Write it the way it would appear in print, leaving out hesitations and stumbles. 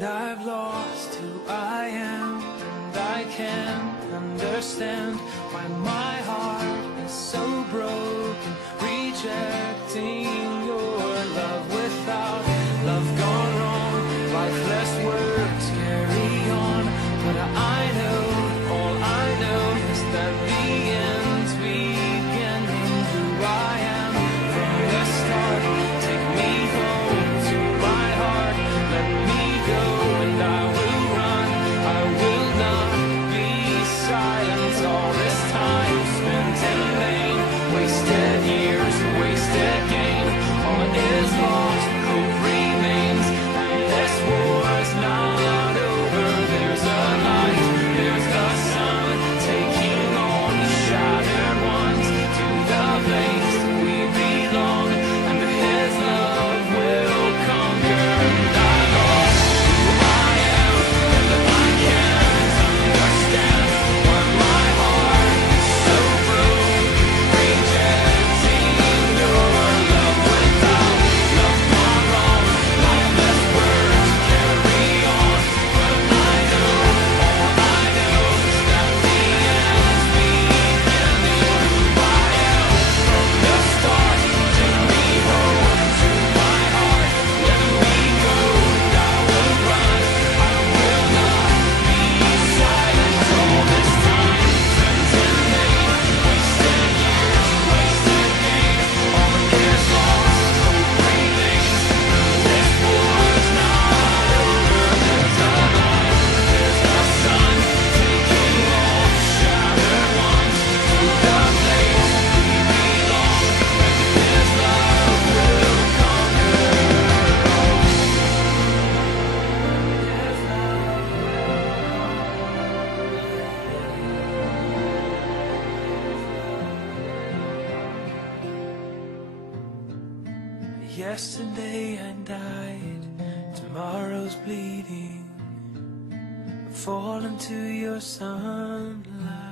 And I've lost who I am, and I can't understand why my heart is so broken, rejecting your love. Without love gone wrong, lifeless words carry on. But I know, all I know is that the end's beginning. Who I am from the start, take me home to my heart. Let me go and I will run. I will not be silent. All this time spent in vain, wasted years, wasted gain. All is lost, hope remains, and this war's not over. There's a light, there's the sun, taking all the shattered ones to the place we belong, and His love will conquer. And I lost who I am, and I can't understand why my heart is so broken, rejecting your love. Without love gone wrong, lifeless words carry on. But I know, all I know is that the end's beginning. Who I am from the start, take me home to my heart. Let me go and I will run. I will not be silent. All this time spent in vain, wasted years, wasted gain. All is lost, hope remains, and this war's not over. There's a light, there's the sun, taking all the shattered ones to the place we belong, and His love will conquer. Yesterday I died, tomorrow's bleeding. Fall into your sunlight.